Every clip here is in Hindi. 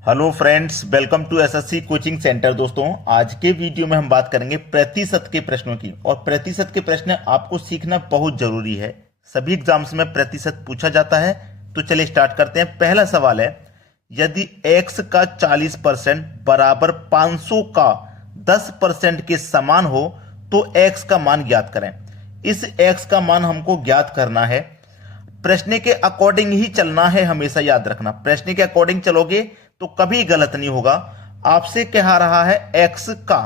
Hello friends, welcome to SSC coaching centre. दोस्तों, आज के वीडियो में हम बात करेंगे प्रतिशत के प्रश्नों की। और प्रतिशत के प्रश्न आपको सीखना बहुत जरूरी है। सभी एग्जाम्स में प्रतिशत पूछा जाता है। तो चलिए स्टार्ट करते हैं। पहला सवाल है, यदि x का 40% बराबर 500 का 10% के समान हो तो x का मान ज्ञात करें। इस x का मान हमको ज्ञात करना है। प्रश्न के अकॉर्डिंग ही चलना है, हमेशा याद रखना। प्रश्न के अकॉर्डिंग चलोगे तो कभी गलत नहीं होगा। आपसे कह रहा है x का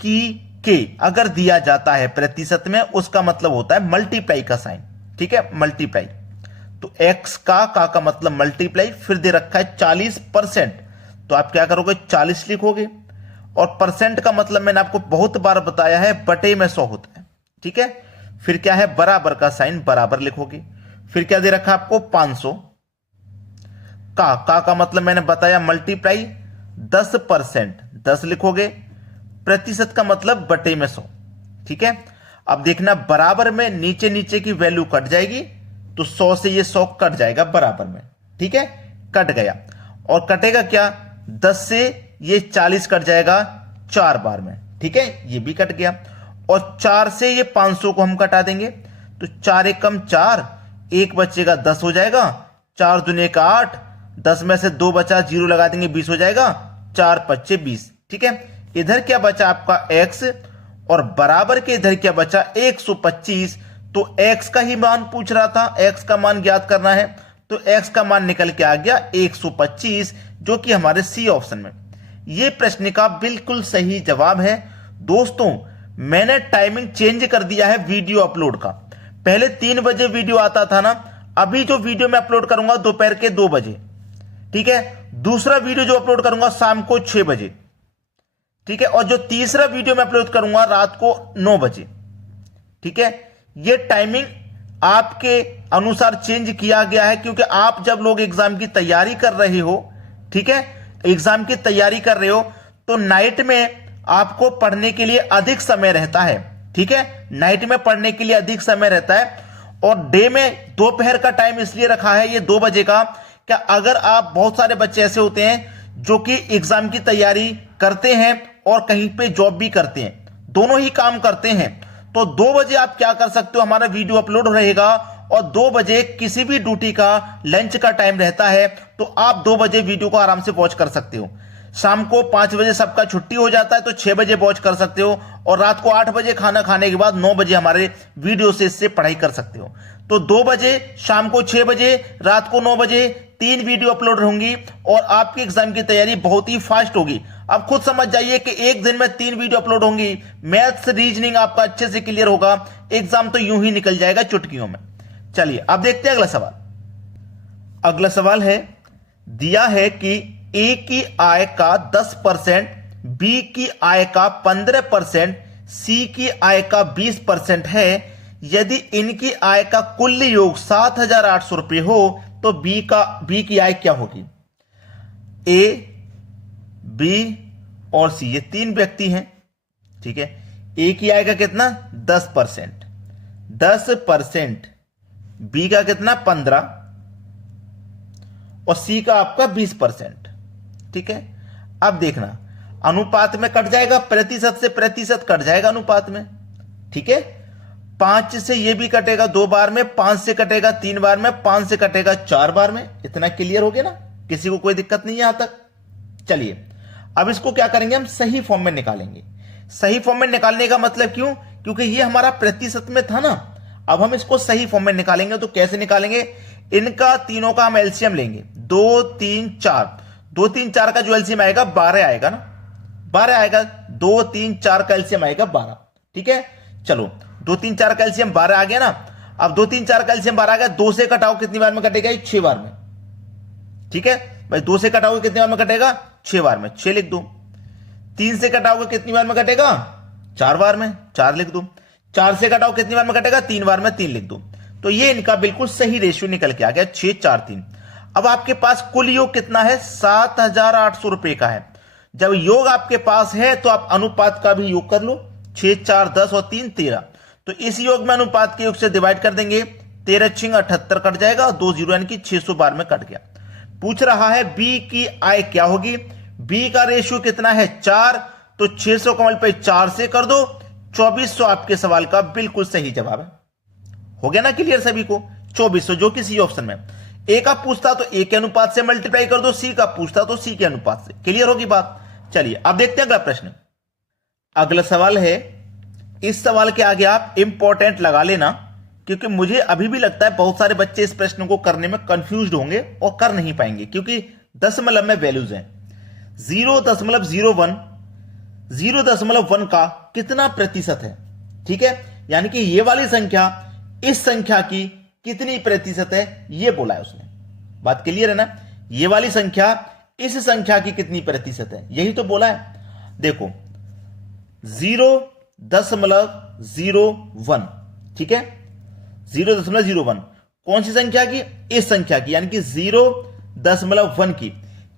की के अगर दिया जाता है प्रतिशत में, उसका मतलब होता है मल्टीप्लाई का साइन। ठीक है, मल्टीप्लाई। तो x का मतलब मल्टीप्लाई, फिर दे रखा है 40%, तो आप क्या करोगे 40 लिखोगे। और परसेंट का मतलब मैंने आपको बहुत बार बताया है, बटे में 100 होता है। ठीक है, फिर क्या है बराबर का साइन, बराबर लिखोगे। फिर क्या दे रखा है आपको 500 का मतलब मैंने बताया मल्टीप्लाई, 10% 10 लिखोगे। प्रतिशत का मतलब बटे में 100। ठीक है, अब देखना बराबर में नीचे नीचे की वैल्यू कट जाएगी, तो 100 से ये 100 कट जाएगा बराबर में। ठीक है, कट गया। और कटेगा क्या, 10 से ये 40 कट जाएगा 4 बार में। ठीक है, ये भी कट गया। और 4 से ये 500 को हम कटा देंगे, तो 4 एकम 4, एक बचेगा 10 हो जाएगा। 4 दूनी का 8, 10 में से 2 बचा, 0 लगा देंगे 20 हो जाएगा। 4 पच्चे 20। ठीक है, इधर क्या बचा आपका x, और बराबर के इधर क्या बचा 125। तो x का ही मान पूछ रहा था, x का मान ज्ञात करना है। तो x का मान निकल के आ गया 125, जो कि हमारे सी ऑप्शन में। यह प्रश्न का बिल्कुल सही जवाब है। दोस्तों, मैंने टाइमिंग चेंज कर दिया है वीडियो अपलोड का। पहले 3 बजे वीडियो आता था ना, अभी जो वीडियो मैं अपलोड करूंगा दोपहर के 2 बजे। ठीक है, दूसरा वीडियो जो अपलोड करूंगा शाम को 6 बजे। ठीक है, और जो तीसरा वीडियो मैं अपलोड करूंगा रात को 9 बजे। ठीक है, यह टाइमिंग आपके अनुसार चेंज किया गया है, क्योंकि आप जब लोग एग्जाम की तैयारी कर रहे हो, ठीक है, एग्जाम की तैयारी कर रहे हो, तो नाइट में आपको पढ़ने के लिए अधिक समय रहता है। ठीक है, नाइट में पढ़ने के लिए अधिक समय रहता है। और डे में दोपहर का टाइम इसलिए रखा है ये 2 बजे का, क्या अगर आप, बहुत सारे बच्चे ऐसे होते हैं जो कि एग्जाम की तैयारी करते हैं और कहीं पे जॉब भी करते हैं, दोनों ही काम करते हैं, तो 2 बजे आप क्या कर सकते हो, हमारा वीडियो अपलोड रहेगा और 2 बजे किसी भी ड्यूटी का लंच का टाइम रहता है, तो आप 2 बजे वीडियो को आराम से वॉच कर सकते हो। शाम को 5 बजे सबका छुट्टी हो जाता है, तो 6 बजे वॉच कर सकते हो। और रात को 8 बजे खाना खाने के बाद 9 बजे हमारे वीडियो से इससे पढ़ाई कर सकते हो। तो 2 बजे, शाम को 6 बजे, रात को 9 बजे 3 वीडियो अपलोड होंगी, और आपकी एग्जाम की तैयारी बहुत ही फास्ट होगी। अब खुद समझ जाइए कि एक दिन में 3 वीडियो अपलोड होंगी, मैथ्स रीजनिंग आपका अच्छे से क्लियर होगा, एग्जाम तो यूं ही निकल जाएगा चुटकियों में। चलिए अब देखते हैं अगला सवाल। अगला सवाल है, दिया है कि ए की आय का 10%, बी की आय का 15%, सी की आय का 20% है। यदि इनकी आय का कुल योग 7,800 रुपये हो तो बी की आय क्या होगी। ए, बी और सी, ये 3 व्यक्ति हैं। ठीक है, ए की आय का कितना 10%, 10%, बी का कितना 15%, और सी का आपका 20%। ठीक है, अब देखना अनुपात में कट जाएगा, प्रतिशत से प्रतिशत कट जाएगा अनुपात में। ठीक है, 5 से ये भी कटेगा 2 बार में, 5 से कटेगा 3 बार में, 5 से कटेगा 4 बार में। इतना क्लियर हो गया ना, किसी को कोई दिक्कत नहीं है यहां तक। चलिए अब इसको क्या करेंगे, हम सही फॉर्म में निकालेंगे। सही फॉर्म में निकालने का मतलब क्यों, क्योंकि ये हमारा प्रतिशत में था ना, अब हम इसको सही फॉर्म में निकालेंगे। तो कैसे निकालेंगे, इनका तीनों का हम एलसीएम लेंगे। 2 3 4, 2 3 4 का जो एलसीएम आएगा 12 आएगा ना, 12 आएगा। 2 3 4 का एलसीएम आएगा 12। ठीक है, चलो 2 3 4 का एलसीएम 12 आ गया ना। अब 2 3 4 का एलसीएम 12 आ गया, 2 से कटाओ कितनी बार में कटेगा, 6 बार में। ठीक है भाई, 2 से कटाओगे कितनी बार में कटेगा, 6 बार में, 6 लिख दो। 3 से कटाओगे कितनी बार में कटेगा, 4 बार में, 4 लिख दो। 4 से कटाओ कितनी बार में कटेगा, 3 बार में, 3 लिख दो। तो ये इनका बिल्कुल सही रेशियो निकल के आ गया, 6 4 3। अब आपके पास कुल योग कितना है, 7,800 रुपए का है। जब योग आपके पास है तो आप अनुपात का भी योग कर लो, 6 4 10 और 3 13। तो इस योग में अनुपात के योग से डिवाइड कर देंगे, 13 छिंग 78 कट जाएगा और 2 जीरो यानी कि 612 में कट गया। पूछ रहा है बी की आय क्या होगी। बी का रेशियो कितना है 4, तो 600 का मल्टीप्लाई 4 से कर दो, 2400 आपके सवाल का बिल्कुल सही जवाब है। हो गया ना क्लियर सभी को। 2400 जो कि सी ऑप्शन में। ए का पूछता तो ए के अनुपात से मल्टीप्लाई कर दो, सी का पूछता तो सी के अनुपात से। क्लियर होगी बात। चलिए अब देखते हैं अगला प्रश्न। अगला सवाल है, इस सवाल के आगे आप इंपॉर्टेंट लगा लेना, क्योंकि मुझे अभी भी लगता है बहुत सारे बच्चे इस प्रश्न को करने में कंफ्यूज्ड होंगे और कर नहीं पाएंगे, क्योंकि दशमलव में वैल्यूज हैं। 0.01, 0.1 का कितना प्रतिशत है, ठीक है, यानी कि ये वाली संख्या इस संख्या की कितनी प्रतिशत है, ये बोला है उसने। बात क्लियर है ना। ये वाली संख्या इस संख्या की कितनी प्रतिशत है, यही तो बोला है। देखो 0.01, ठीक है, 0.01 कौन सी संख्या की, इस संख्या की, यानी कि 0.1 की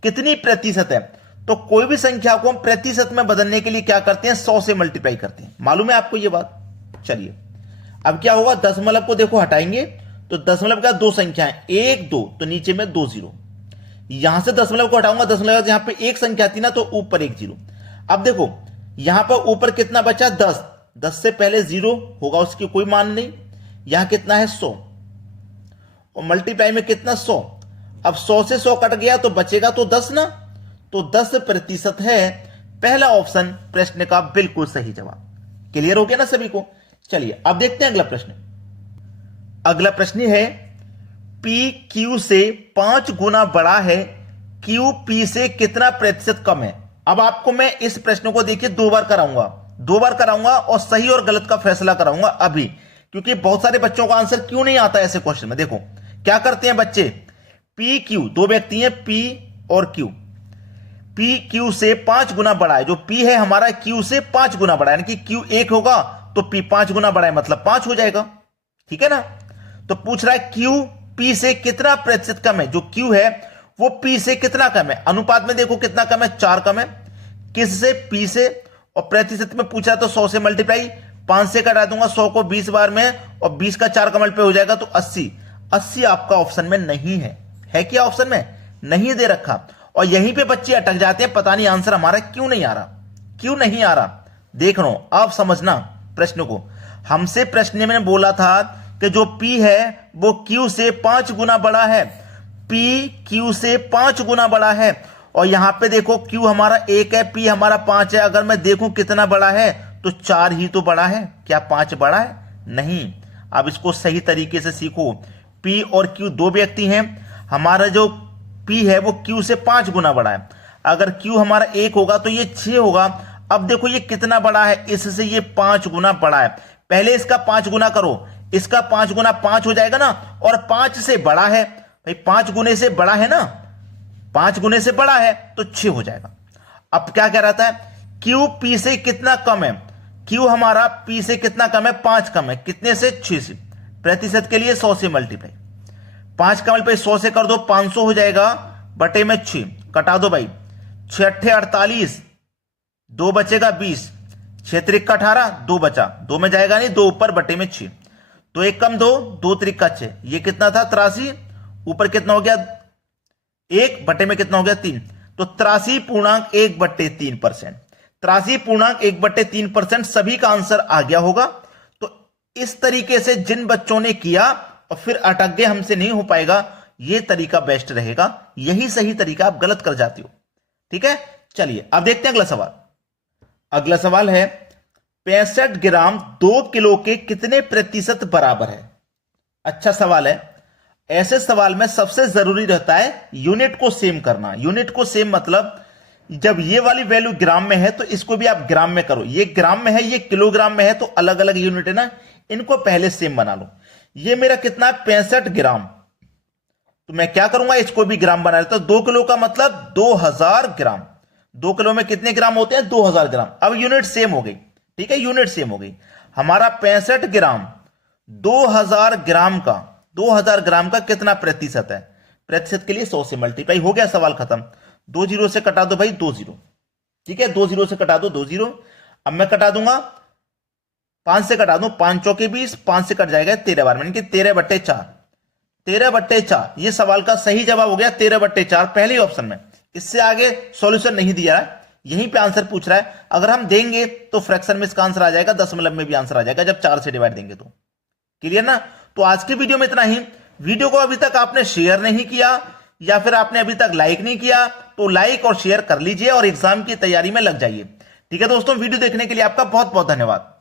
कितनी प्रतिशत है। तो कोई भी संख्या को हम प्रतिशत में बदलने के लिए क्या करते हैं, 100 से मल्टीप्लाई करते हैं। मालूम है आपको ये बात। चलिए अब क्या होगा, दशमलव को देखो हटाएंगे तो दशमलव का दो संख्याएं 1 2, तो नीचे में 2 जीरो। यहां से दशमलव को हटाऊंगा, दशमलव यहां पे एक संख्या थी ना, तो ऊपर 1 जीरो। अब देखो यहां पर ऊपर कितना बचा 10, 10 से पहले जीरो होगा उसकी कोई मान नहीं। यहां कितना है 100 और मल्टीप्लाई में कितना 100। अब 100 से 100 कट गया तो बचेगा तो 10 ना, तो 10% है पहला ऑप्शन प्रश्न का बिल्कुल सही जवाब। क्लियर हो गया ना सभी को। चलिए अब देखते हैं अगला प्रश्न। अगला प्रश्न है, P Q से 5 गुना बड़ा है, Q P से कितना प्रतिशत कम है। अब आपको मैं इस प्रश्न को देखिए दो बार कराऊंगा और सही और गलत का फैसला कराऊंगा अभी, क्योंकि बहुत सारे बच्चों का आंसर क्यों नहीं आता ऐसे क्वेश्चन में। देखो क्या करते हैं बच्चे, P Q दो व्यक्ति हैं P और Q, P Q से 5 गुना बड़ा है। जो P है हमारा Q से 5 गुना बड़ा है, यानी कि Q 1 होगा तो P 5 गुना बड़ा है, मतलब 5 हो जाएगा, ठीक है ना। तो पूछ रहा है Q P से कितना प्रतिशत कम है। जो Q है वो P से कितना कम है, अनुपात में देखो कितना कम है, 4 कम है। किससे, P से। और प्रतिशत में पूछा तो 100 से मल्टीप्लाई, 5 से कटा दूंगा 100 को 20 बार में, और 20 का 4 का मल्टीप्लाई हो जाएगा तो 80। 80 आपका ऑप्शन में नहीं है। है क्या ऑप्शन में, नहीं दे रखा। और यहीं पे बच्चे अटक जाते हैं, पता नहीं आंसर हमारा क्यों नहीं आ रहा। देख लो आप समझना प्रश्न को। हमसे प्रश्न में बोला था कि जो P है वो Q से 5 गुना बड़ा है, P Q से 5 गुना बड़ा है। और यहां पे देखो Q हमारा 1 है, P हमारा 5 है। अगर मैं देखूं कितना बड़ा है तो 4 ही तो बड़ा है, क्या 5 बड़ा है, नहीं। अब इसको सही तरीके से सीखो। P और Q दो व्यक्ति हैं, हमारा जो P है वो Q से 5 गुना बड़ा है। अगर Q हमारा 1 होगा तो ये 6 होगा। अब देखो ये कितना बड़ा है, इससे ये 5 गुना बड़ा है। पहले इसका 5 गुना करो, इसका 5 गुना 5 हो जाएगा ना, और 5 से बड़ा है भाई, 5 गुने से बड़ा है ना, 5 गुने से बड़ा है तो 6 हो जाएगा। अब क्या कह रहा था, Q P से कितना कम है। Q हमारा P से कितना कम है, 5 कम है, कितने से, 6 से। प्रतिशत के लिए 100 से मल्टीप्लाई, 5 का मल्टीप्लाई 100 से कर दो, 500 हो जाएगा, बटे में 6 कटा दो भाई, 6 अट्ठे 48, 2 बचेगा 20, 6 त्रिक 18, 2 बचा, 2 में जाएगा नहीं, 2 ऊपर बटे में 6, तो 1 कम 2, 2 त्रिक 6, ये कितना था 83, ऊपर कितना हो गया 1 बटे में कितना हो गया 3, तो 83.1/3%। 83.1/3% सभी का आंसर आ गया होगा। तो इस तरीके से जिन बच्चों ने किया और फिर अटक गए, हमसे नहीं हो पाएगा, यह तरीका बेस्ट रहेगा। यही सही तरीका, आप गलत कर जाते हो, ठीक है। चलिए अब देखते हैं अगला सवाल। अगला सवाल है, 65 ग्राम 2 किलो के कितने प्रतिशत बराबर है। अच्छा सवाल है। ऐसे सवाल में सबसे जरूरी रहता है यूनिट को सेम करना। यूनिट को सेम मतलब जब ये वाली वैल्यू ग्राम में है तो इसको भी आप ग्राम में करो। ये ग्राम में है, ये किलोग्राम में है, तो अलग अलग यूनिट है ना, इनको पहले सेम बना लो। ये मेरा कितना है 65 ग्राम, तो मैं क्या करूंगा, इसको भी ग्राम बना लेता हूं। 2 किलो का मतलब 2000 ग्राम। 2 किलो में कितने ग्राम होते हैं, 2000 ग्राम। अब यूनिट सेम हो गई, ठीक है, यूनिट सेम हो गई। हमारा 65 ग्राम 2000 ग्राम का, 2000 ग्राम का कितना प्रतिशत है। प्रतिशत के लिए 100 से मल्टीप्लाई, हो गया सवाल खत्म। 2 जीरो से कटा दो भाई, 2 जीरो, ठीक है, 2 जीरो से कटा दो 2 जीरो। अब मैं कटा दूंगा 5 से कटा दूं, 5 चौके 20, 5 से कट जाएगा 13 बार, यानी कि 13/4। 13/4 ये सवाल का सही जवाब हो गया, 13/4 पहले ऑप्शन में। इससे आगे सॉल्यूशन नहीं दिया है, यहीं पे आंसर पूछ रहा है। अगर हम देंगे तो फ्रैक्शन में इसका आंसर आ जाएगा, दशमलव में भी आंसर आ जाएगा जब 4 से डिवाइड देंगे तो। क्लियर ना? तो आज की वीडियो में इतना ही। वीडियो को अभी तक आपने शेयर नहीं किया या फिर आपने अभी तक लाइक नहीं किया तो लाइक और शेयर कर लीजिए और एग्जाम की तैयारी में लग जाइए। ठीक है दोस्तों, वीडियो देखने के लिए आपका बहुत बहुत धन्यवाद।